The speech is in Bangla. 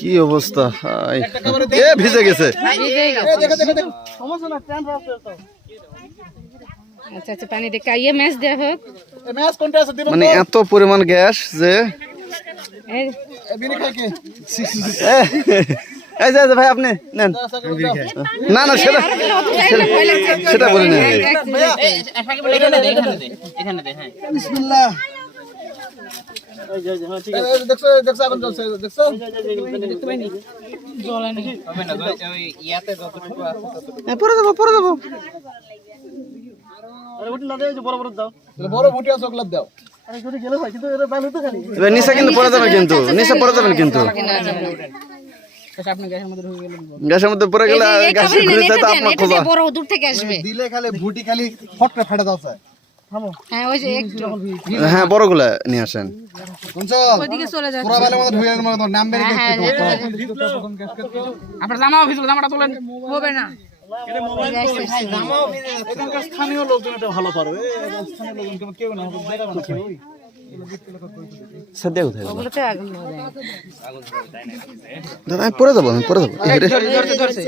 কি অবস্থা, ভিজে গেছে। মানে এত পরিমাণ গ্যাস যে ভাই আপনি নেন। না না সেটা বলি না। পরে যাবো পরে যাবো। নিচে কিন্তু পরে যাবেন, কিন্তু নিচে পরে যাবেন, কিন্তু গ্যাসের মধ্যে পরে গেলে আপনার খোঁজা দিলে খালি ভুটি খালি ফটকা ফেটে দাও। হ্যাঁ বড় গুলা নিয়ে আসেন। স্থানীয় লোকজন এটা ভালো পারবে, কেউ না পরে যাবো, আমি পরে যাবো।